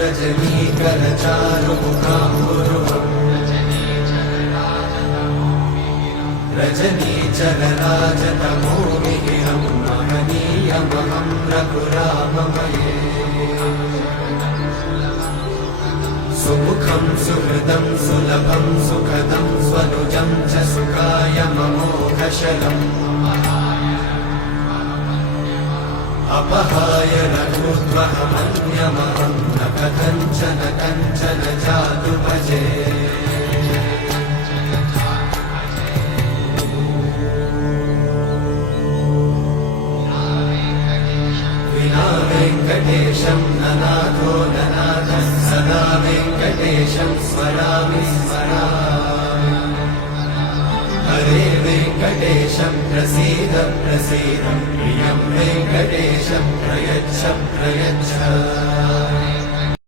रजनीकरचारुमुखाम्बुरुहम् रजनीचरराजतमोमिहिरम् महनीयमहं रघुराममये सुमुखं सुहृदं सुलभं सुखदं स्वनुजं च सुखायममोघशलम् अपहाय रघुत्वहमन्यमहं न कथञ्चन कञ्चन जातु भजे विना वेङ्कटेशं ननाथो ननाथः सदा वेङ्कटेशं स्मरामि स्मरामि हरे वेङ्कटेशं प्रसीद प्रसीद प्रियं वेङ्कटेशं प्रयच्छ प्रयच्छ